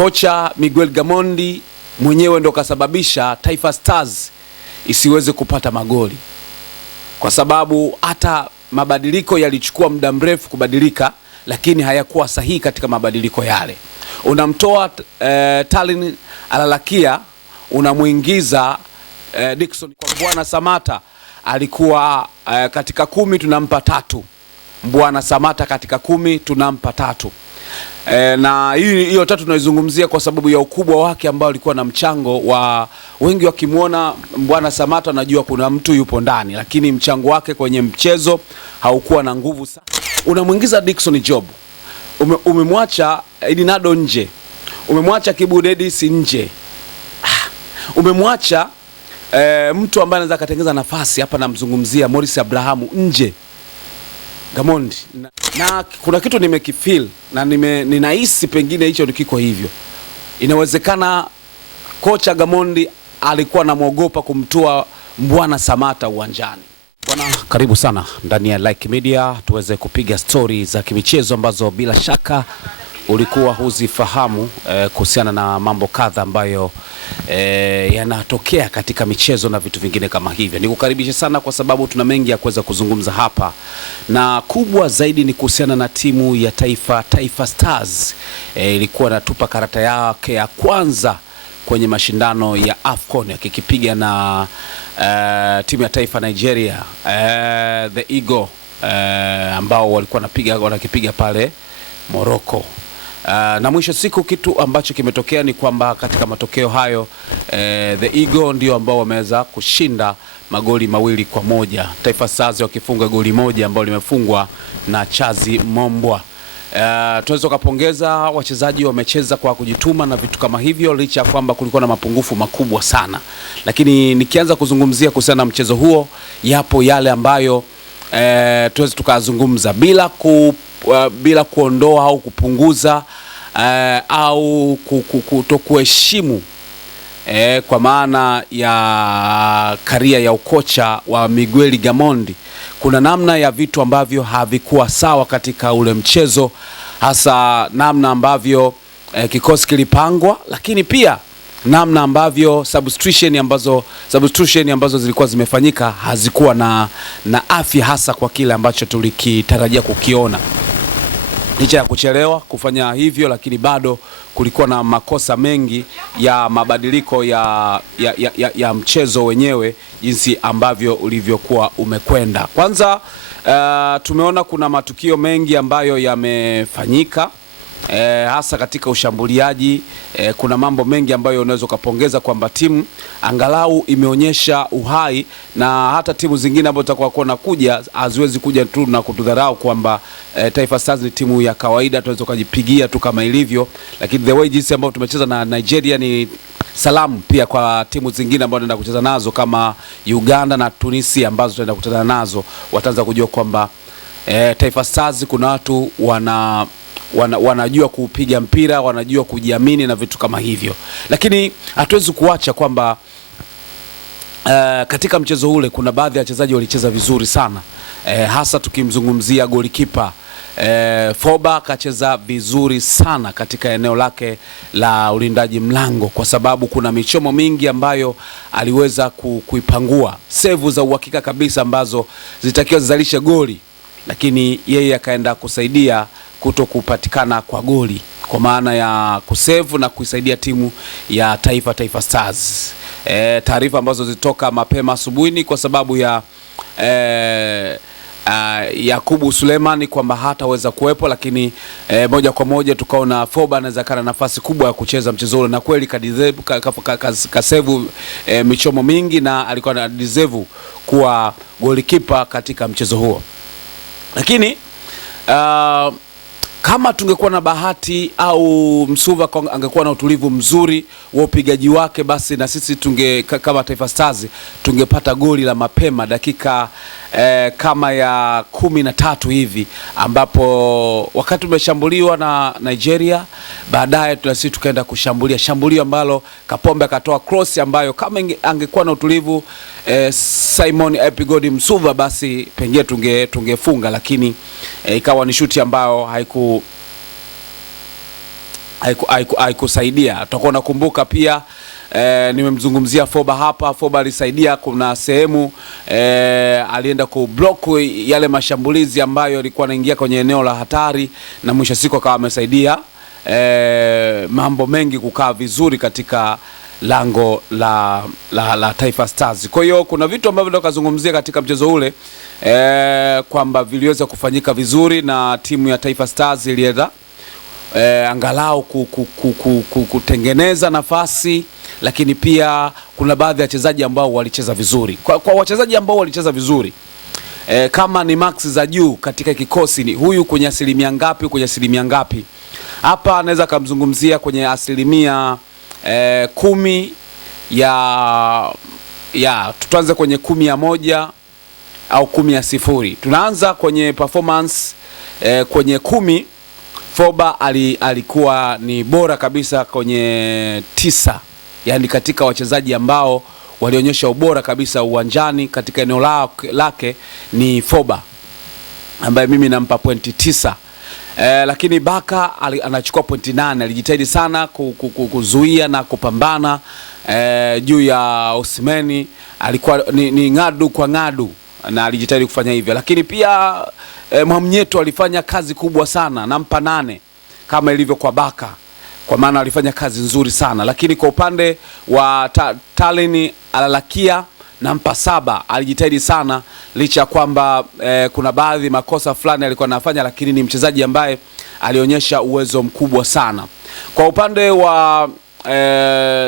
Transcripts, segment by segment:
kocha Miguel Gamondi mwenyewe ndo kasababisha Taifa Stars isiweze kupata magoli, kwa sababu hata mabadiliko yalichukua muda mrefu kubadilika, lakini hayakuwa sahihi katika mabadiliko yale. Unamtoa Talin Alalakia, unamuingiza Dickson. Kwa Mbwana Samata alikuwa katika 10 tunampa 3. Mbwana Samata katika 10 tunampa 3. Na hiyo 3 tunaizungumzia kwa sababu ya ukubwa wake ambao alikuwa na mchango wa wengi. Wakimuona Mbwana Samata najua kuna mtu yupo ndani, lakini mchango wake kwenye mchezo haukuwa na nguvu sana. Unamuingiza Dickson Job, umemwacha Edinado nje, umemwacha Kibu Denis nje, umemwacha mtu ambaye anaweza kutengeneza nafasi hapa, namzungumzia Morris Abrahamu nje. Gamondi na kuna kitu nimekifeel na ninahisi pengine hicho kiko hivyo. Inawezekana kocha Gamondi alikuwa anamuogopa kumtoa Mbwana Samata uwanjani. Bwana, karibu sana ndani ya Like Media tuweze kupiga story za kimichezo ambazo bila shaka ulikuwa huzifahamu kuhusiana na mambo kadha ambayo yanatokea katika michezo na vitu vingine kama hivyo. Nikukaribisha sana kwa sababu tuna mengi ya kuweza kuzungumza hapa, na kubwa zaidi ni kuhusiana na timu ya Taifa Stars. Ilikuwa natupa karata yake ya kwanza kwenye mashindano ya AFCON akikipiga na timu ya taifa Nigeria, the Eagle, ambao walikuwa wanakipiga pale Morocco. Na mwisho siku kitu ambacho kimetokea ni kwamba katika matokeo hayo the Eagle ndio ambao wameweza kushinda magoli 2-1. Taifa Stars wakifunga goli 1 ambalo limefungwa na Chazi Mombwa. Tunaweza kupongeza wachezaji, wamecheza kwa kujituma na vitu kama hivyo, licha kwamba kulikuwa na mapungufu makubwa sana. Lakini nikianza kuzungumzia kuhusiana na mchezo huo, yapo yale ambayo tuweze tukazungumza bila kuondoa au kupunguza au kutokuheshimu kwa maana ya karia ya ukocha wa Miguel Gamondi. Kuna namna ya vitu ambavyo havikuwa sawa katika ule mchezo, hasa namna ambavyo kikosi kilipangwa, lakini pia namna ambavyo substitution ambazo zilikuwa zimefanyika hazikuwa na afya, hasa kwa kile ambacho tulikitarajia kukiona. Licha ya kuchelewa kufanya hivyo, lakini bado kulikuwa na makosa mengi ya mabadiliko ya mchezo wenyewe, jinsi ambavyo ulivyokuwa umekwenda. Kwanza tumeona kuna matukio mengi ambayo yamefanyika, hasa katika ushambuliaji. Kuna mambo mengi ambayo unaweza kupongeza kwamba timu angalau imeonyesha uhai, na hata timu zingine ambazo zitakuwa nakuja haziwezi kuja tu na kutudharau kwamba Taifa Stars ni timu ya kawaida, tunaweza kujipigia tu kama ilivyo. Lakini the way jinsi ambao tumecheza na Nigeria ni salamu pia kwa timu zingine ambazo tunaenda kucheza nazo kama Uganda na Tunisia ambazo tunaenda kukutana nazo. Wataanza kujua kwamba Taifa Stars kuna watu wanajua kupiga mpira, wanajua kujiamini na vitu kama hivyo. Lakini hatuwezi kuacha kwamba katika mchezo ule kuna baadhi ya wachezaji walicheza vizuri sana, hasa tukimzungumzia golikipa Foba. Kacheza vizuri sana katika eneo lake la ulindaji mlango, kwa sababu kuna michomo mingi ambayo aliweza kuipangua, save za uhakika kabisa ambazo zitakiwa zizalishe goli, lakini yeye akaenda kusaidia kuto kupatikana kwa goli, kwa maana ya kusave na kuisaidia timu ya Taifa Stars. Taarifa ambazo zitoka mapema asubuhi kwa sababu ya Yakubu Sulemani kwamba hataweza kuwepo, lakini moja kwa moja tukaona Foba anaweza kana nafasi kubwa ya kucheza mchezo ule, na kweli kasevu michomo mingi na alikuwa na deserve kuwa golikipa katika mchezo huo. Lakini kama tungekuwa na bahati au Msuva angekuwa na utulivu mzuri wa upigaji wake, basi na sisi kama Taifa Stars tungepata goli la mapema dakika kama ya 13 hivi, ambapo wakati tumeshambuliwa na Nigeria, baadaye sisi tukaenda kushambulia shambulio ambalo Kapombe akatoa cross ambayo kama angekuwa na utulivu Simon Epigodi Msuva, basi pengine tungefunga, lakini ikawa ni shuti ambayo haikusaidia. Tutakuwa nakumbuka pia nimemzungumzia Foba hapa. Foba alisaidia, kuna sehemu alienda kublock yale mashambulizi ambayo yalikuwa yanaingia kwenye eneo la hatari, na mwisho siku akawa amesaidia mambo mengi kukaa vizuri katika lango la Taifa Stars. Kwa hiyo kuna vitu ambavyo tukazungumzia katika mchezo ule kwamba viliweza kufanyika vizuri na timu ya Taifa Stars iliweza angalau kutengeneza nafasi, lakini pia kuna baadhi ya wachezaji ambao walicheza vizuri. Kwa wachezaji ambao walicheza vizuri kama ni max za juu katika kikosi, ni huyu kwenye asilimia ngapi, kwenye asilimia ngapi? Hapa anaweza kumzungumzia kwenye asilimia 10 ya tutaanza kwenye 11 au 10-0. Tunaanza kwenye performance kwenye 10. Foba alikuwa ni bora kabisa kwenye 9, yani katika wachezaji ambao walionyesha ubora kabisa uwanjani katika eneo lake ni Foba ambaye mimi nampa pointi 9. Lakini Baka anachukua pointi 8. Alijitahidi sana kuzuia na kupambana juu ya Osimhen. Alikuwa ni ngadu kwa ngadu na alijitahidi kufanya hivyo. Lakini pia Mwamnyeto alifanya kazi kubwa sana, nampa 8 kama ilivyo kwa Baka, kwa maana alifanya kazi nzuri sana. Lakini kwa upande wa Talin Alalakia nampa 7. Alijitahidi sana licha kwamba kuna baadhi makosa fulani alikuwa anafanya, lakini ni mchezaji ambaye alionyesha uwezo mkubwa sana. Kwa upande wa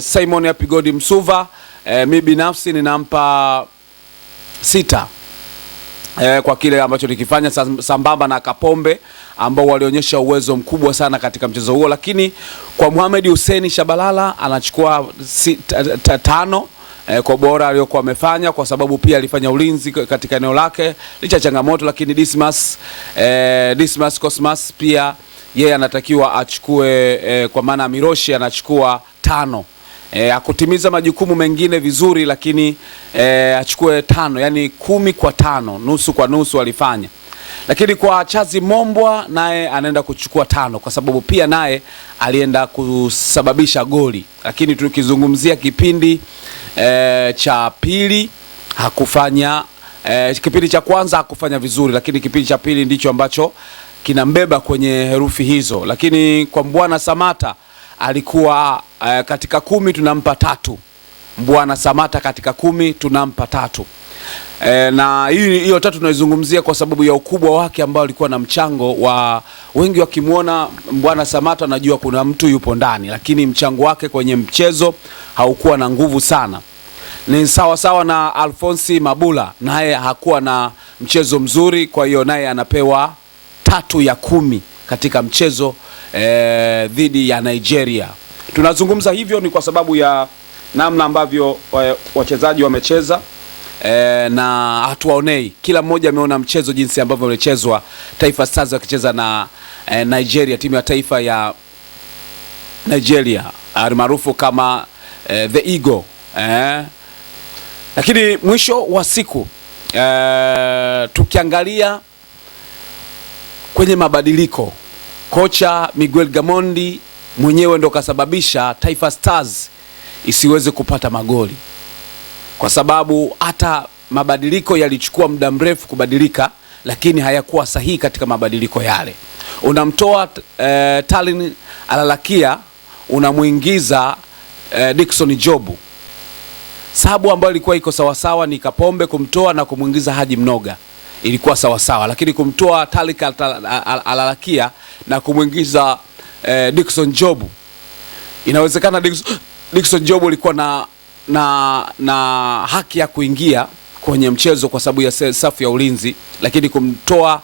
Simon Apigodi Msuva, mimi binafsi ninampa 6 kwa kile ambacho nikifanya, sambamba na Kapombe ambao walionyesha uwezo mkubwa sana katika mchezo huo. Lakini kwa Mohamed Hussein Shabalala anachukua 5 kwa bora aliyokuwa amefanya, kwa sababu pia alifanya ulinzi katika eneo lake licha changamoto. Lakini Dismas Cosmas pia yeye anatakiwa achukue kwa maana Miroshi anachukua 5. Akutimiza majukumu mengine vizuri, lakini achukue 5, yani 10 kwa 5, nusu kwa nusu alifanya. Lakini kwa Chazi Mombwa naye anaenda kuchukua 5 kwa sababu pia naye alienda kusababisha goli. Lakini tukizungumzia kipindi cha pili hakufanya, kipindi cha kwanza hakufanya vizuri, lakini kipindi cha pili ndicho ambacho kinambeba kwenye herufi hizo. Lakini kwa Mbwana Samata alikuwa katika 10 tunampa 3. Mbwana Samata katika 10 tunampa 3. Na hiyo 3 tunaizungumzia kwa sababu ya ukubwa wake ambao alikuwa na mchango wa wengi wakimuona Mbwana Samata najua kuna mtu yupo ndani, lakini mchango wake kwenye mchezo haukuwa na nguvu sana. Ni sawa na Alfonsi Mabula, naye hakuwa na mchezo mzuri, kwa hiyo naye anapewa 3 ya 10 katika mchezo dhidi ya Nigeria. Tunazungumza hivyo ni kwa sababu ya namna ambavyo wachezaji wamecheza na hatuwaonei. Kila mmoja ameona mchezo jinsi ambavyo umechezwa, Taifa Stars wakicheza na Nigeria, timu ya taifa ya Nigeria maarufu kama the Eagle. Lakini mwisho wa siku tukiangalia kwenye mabadiliko, kocha Miguel Gamondi mwenyewe ndo kasababisha Taifa Stars isiweze kupata magoli, kwa sababu hata mabadiliko yalichukua muda mrefu kubadilika, lakini hayakuwa sahihi katika mabadiliko yale. Unamtoa Talin Alalakia, unamuingiza Dickson Jobu. Sababu ambayo ilikuwa iko sawasawa ni Kapombe kumtoa na kumuingiza Haji Mnoga, ilikuwa sawasawa. Lakini kumtoa Talin Alalakia na kumuingiza Dickson Jobu, inawezekana Dickson Jobu alikuwa na haki ya kuingia kwenye mchezo kwa sababu ya safu ya ulinzi, lakini kumtoa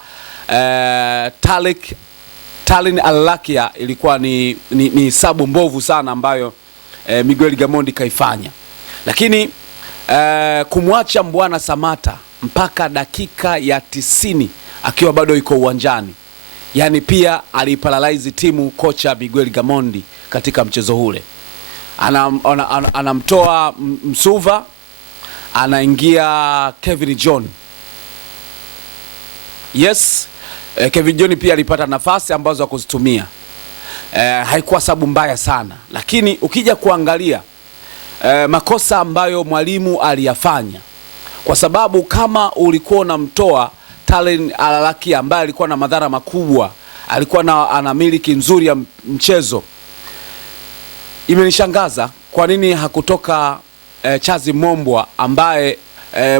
Talin Alalakia ilikuwa ni sabu mbovu sana ambayo Miguel Gamondi kaifanya. Lakini kumwacha Mbwana Samata mpaka dakika ya 90 akiwa bado yuko uwanjani, yani pia aliparalyze timu kocha Miguel Gamondi katika mchezo ule. Anamtoa Msuva, anaingia Kevin John. Yes, Kevin John pia alipata nafasi ambazo hakuzitumia. haikuwa sababu mbaya sana, lakini ukija kuangalia makosa ambayo mwalimu aliyafanya, kwa sababu kama ulikuwa unamtoa Talen Alalaki ambaye alikuwa na madhara makubwa, alikuwa ana miliki nzuri ya mchezo, imenishangaza kwa nini hakutoka Chazi Mombwa ambaye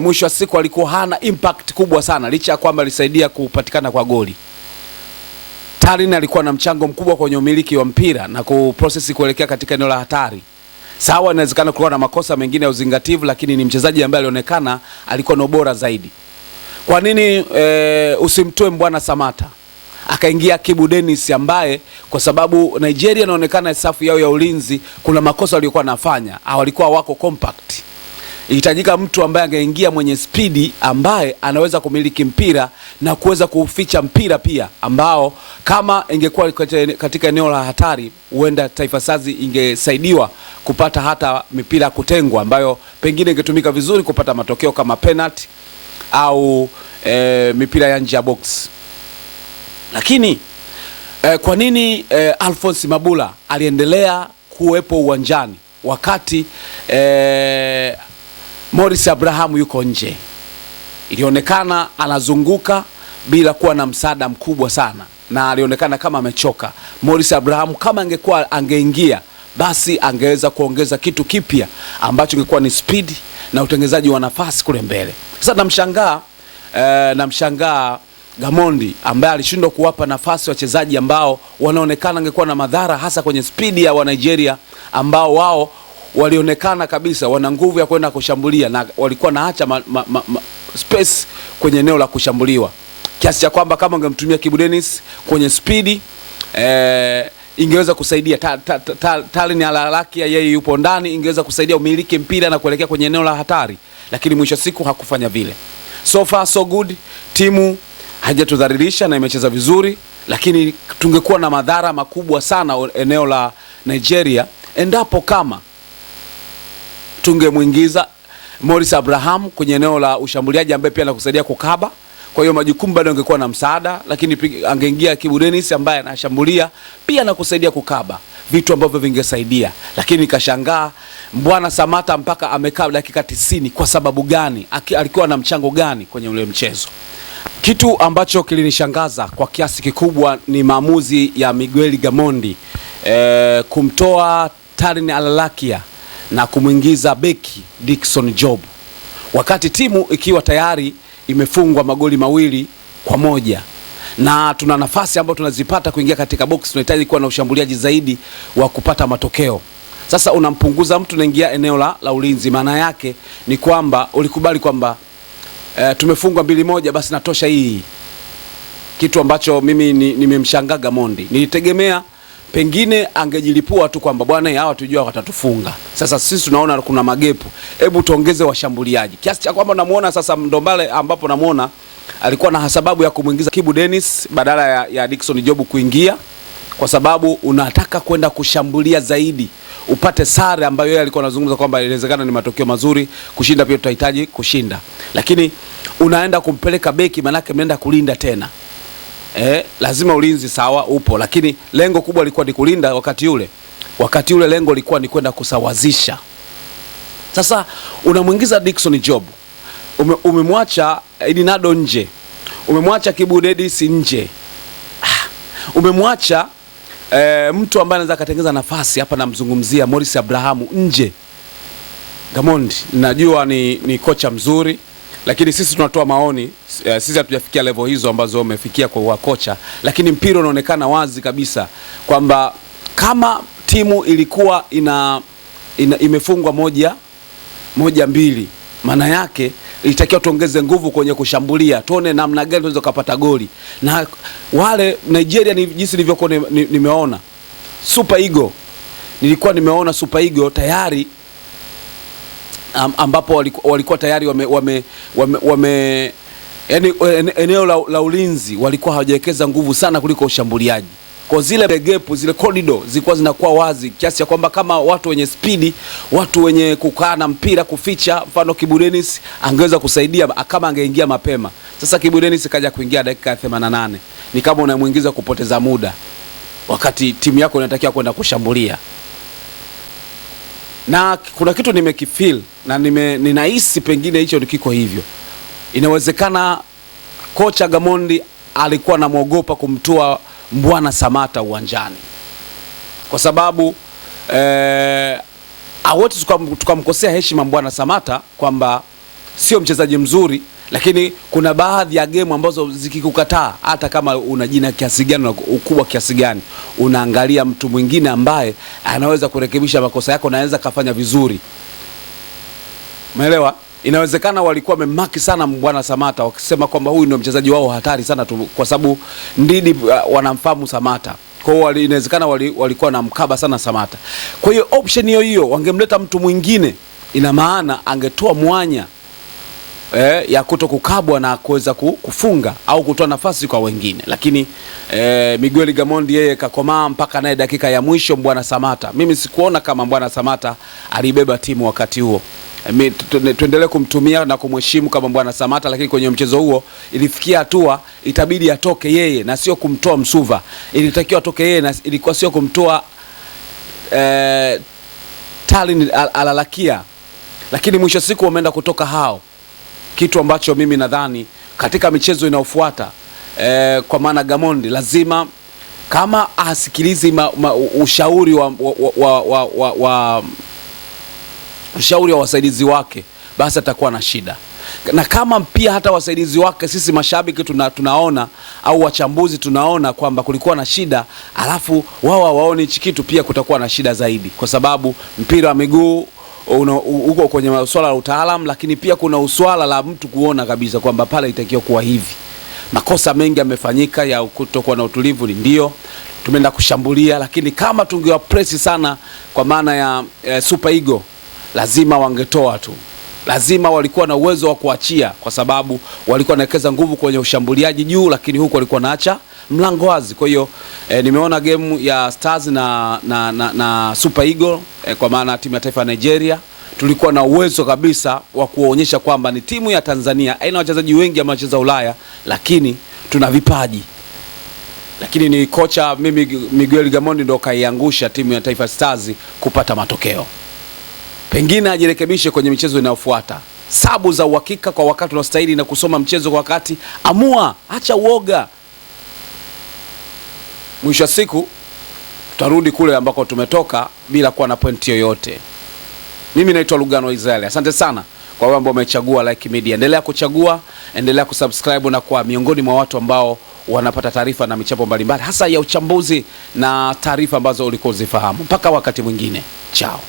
mwisho wa siku alikuwa hana impact kubwa sana, licha ya kwamba alisaidia kupatikana kwa goli. Talen alikuwa na mchango mkubwa kwenye umiliki wa mpira na kuprocess kuelekea katika eneo la hatari. Sawa, inawezekana kulikuwa na makosa mengine ya uzingativu, lakini ni mchezaji ambaye alionekana alikuwa na ubora zaidi. Kwa nini usimtoe Mbwana Samata akaingia Kibu Dennis ambaye, kwa sababu Nigeria inaonekana safu yao ya ulinzi kuna makosa waliokuwa nafanya, walikuwa wako compact. Ihitajika mtu ambaye angeingia mwenye spidi, ambaye anaweza kumiliki mpira na kuweza kuficha mpira pia, ambao kama ingekuwa katika eneo la hatari, huenda Taifa Stars ingesaidiwa kupata hata mipira kutengwa ambayo pengine ingetumika vizuri kupata matokeo kama penalty au mipira ya nje ya box. Lakini kwa nini Alphonse Mabula aliendelea kuwepo uwanjani wakati Morris Abraham yuko nje? Ilionekana anazunguka bila kuwa na msaada mkubwa sana, na alionekana kama amechoka. Morris Abraham kama angeingia, basi angeweza kuongeza kitu kipya ambacho ingekuwa ni speed na utengenezaji wa nafasi kule mbele. Sasa namshangaa Gamondi ambaye alishindwa kuwapa nafasi wachezaji ambao wanaonekana angekuwa na madhara, hasa kwenye speed ya wa Nigeria ambao wao walionekana kabisa wana nguvu ya kwenda kushambulia na walikuwa naacha space kwenye eneo la kushambuliwa, kiasi cha kwamba kama ungemtumia Kibu Dennis kwenye speed ingeweza kusaidia. Talen Alalaki yeye yupo ndani, ingeweza kusaidia umiliki mpira na kuelekea kwenye eneo la hatari, lakini mwisho siku hakufanya vile. So far so good, timu haijatudhalilisha na imecheza vizuri, lakini tungekuwa na madhara makubwa sana eneo la Nigeria endapo kama tungemuingiza Morris Abraham kwenye eneo la ushambuliaji ambaye pia anakusaidia kukaba. Kwa hiyo majukumu bado angekuwa na msaada, lakini angeingia Kibu Dennis ambaye anashambulia pia na kusaidia kukaba, vitu ambavyo vingesaidia. Lakini nikashangaa Mbwana Samata mpaka amekaa dakika 90. Kwa sababu gani? Alikuwa na mchango gani kwenye ule mchezo? Kitu ambacho kilinishangaza kwa kiasi kikubwa ni maamuzi ya Miguel Gamondi kumtoa Talen Alalaki na kumuingiza beki Dickson Job, wakati timu ikiwa tayari imefungwa magoli 2-1 na tuna nafasi ambayo tunazipata kuingia katika box. Tunahitaji kuwa na ushambuliaji zaidi wa kupata matokeo. Sasa unampunguza mtu naingia eneo la ulinzi, maana yake ni kwamba ulikubali kwamba tumefungwa 2-1 basi natosha hii. Kitu ambacho mimi nimemshangaa Gamondi. Nilitegemea pengine angejilipua tu kwamba bwana hawa tujua watatufunga. Sasa sisi tunaona kuna magepu, hebu tuongeze washambuliaji, kiasi cha kwamba namuona sasa Ndombale ambapo namuona alikuwa na sababu ya kumuingiza Kibu Dennis badala ya Dickson Job kuingia, kwa sababu unataka kwenda kushambulia zaidi upate sare ambayo yeye alikuwa anazungumza kwamba inawezekana ni matokeo mazuri. Kushinda pia tutahitaji kushinda, lakini unaenda kumpeleka beki, manake mnaenda kulinda tena. Lazima ulinzi sawa upo, lakini lengo kubwa lilikuwa ni kulinda. Wakati ule lengo lilikuwa ni kwenda kusawazisha. Sasa unamuingiza Dickson Job, umemwacha Edinado nje, umemwacha Kibu Dennis nje, umemwacha mtu ambaye anaweza kutengeneza nafasi hapa. Namzungumzia Morris Abraham nje. Gamondi najua ni kocha mzuri, lakini sisi tunatoa maoni. Sisi hatujafikia level hizo ambazo wamefikia kwa kocha, lakini mpira unaonekana wazi kabisa kwamba kama timu ilikuwa imefungwa 1-2, maana yake ilitakiwa tuongeze nguvu kwenye kushambulia, tuone namna gani tunaweza kupata goli. Na wale Nigeria ni jinsi nilivyokuwa nimeona Super Eagle, nilikuwa nimeona Super Eagle tayari ambapo walikuwa tayari yani eneo la ulinzi walikuwa hawajawekeza nguvu sana kuliko ushambuliaji. Kwa zile gap, zile corridor zilikuwa zinakuwa wazi, kiasi cha kwamba kama watu wenye spidi, watu wenye kukaa na mpira kuficha, mfano Kibu Dennis angeweza kusaidia kama angeingia mapema. Sasa Kibu Dennis kaja kuingia dakika 88, ni kama unamuingiza kupoteza muda. wakati timu yako inatakiwa kwenda kushambulia. Na kuna kitu nimekifeel na ninahisi pengine hicho kiko hivyo. Inawezekana kocha Gamondi alikuwa anamuogopa kumtoa Mbwana Samata uwanjani, kwa sababu wote tukamkosea heshima Mbwana Samata kwamba sio mchezaji mzuri, lakini kuna baadhi ya game ambazo zikikukataa, hata kama una jina kiasi gani na ukubwa kiasi gani, unaangalia mtu mwingine ambaye anaweza kurekebisha makosa yako na anaweza kufanya vizuri. Umeelewa? Inawezekana walikuwa wamemaki sana Mbwana Samata wakisema kwamba huyu ndio mchezaji wao hatari sana tu, kwa sababu Ndidi wanamfahamu Samata. Kwa hiyo inawezekana walikuwa na mkaba sana Samata. Kwa hiyo option hiyo wangemleta mtu mwingine, ina maana angetoa mwanya ya kutokukabwa na kuweza kufunga au kutoa nafasi kwa wengine. Lakini Miguel Gamondi yeye kakomaa mpaka naye dakika ya mwisho Mbwana Samata. Mimi sikuona kama Mbwana Samata alibeba timu wakati huo. Tuendelee kumtumia na kumheshimu kama Mbwana Samata, lakini kwenye mchezo huo ilifikia hatua itabidi atoke yeye na sio kumtoa Msuva. Ilitakiwa atoke yeye na ilikuwa sio kumtoa Talin Alalakia. Lakini mwisho siku wameenda kutoka hao. Kitu ambacho mimi nadhani katika michezo inayofuata kwa maana Gamondi lazima kama asikilizi ushauri ushauri wa wasaidizi wake, basi atakuwa na shida. Na kama pia hata wasaidizi wake sisi mashabiki tunaona au wachambuzi tunaona kwamba kulikuwa na shida, alafu wao waone hichi kitu, pia kutakuwa na shida zaidi, kwa sababu mpira wa miguu uko kwenye swala la utaalamu, lakini pia kuna uswala la mtu kuona kabisa kwamba pale itakiwa kuwa hivi. Makosa mengi yamefanyika ya kutokuwa na utulivu, ndio tumeenda kushambulia, lakini kama tungewa press sana kwa maana ya Super Eagle, lazima wangetoa tu. Lazima walikuwa na uwezo wa kuachia, kwa sababu walikuwa wanawekeza nguvu kwenye ushambuliaji juu, lakini huko walikuwa naacha mlango wazi. Kwa hiyo nimeona game ya Stars na Super Eagle kwa maana timu ya taifa ya Nigeria, tulikuwa na uwezo kabisa wa kuonyesha kwamba ni timu ya Tanzania, haina wachezaji wengi ambao wanacheza Ulaya, lakini tuna vipaji. Lakini ni kocha Miguel Gamondi ndo kaiangusha timu ya Taifa Stars kupata matokeo. Pengine ajirekebishe kwenye michezo inayofuata. Sabu za uhakika kwa wakati unastahili na kusoma mchezo kwa wakati. Amua, acha uoga. Mwisho wa siku tutarudi kule ambako tumetoka bila kuwa na pointi yoyote. Mimi naitwa Lugano Israeli. Asante sana kwa wale ambao wamechagua Like Media. Endelea kuchagua, endelea kusubscribe na kwa miongoni mwa watu ambao wanapata taarifa na michapo mbalimbali, hasa ya uchambuzi na taarifa ambazo ulikuwa uzifahamu. Mpaka wakati mwingine. Chao.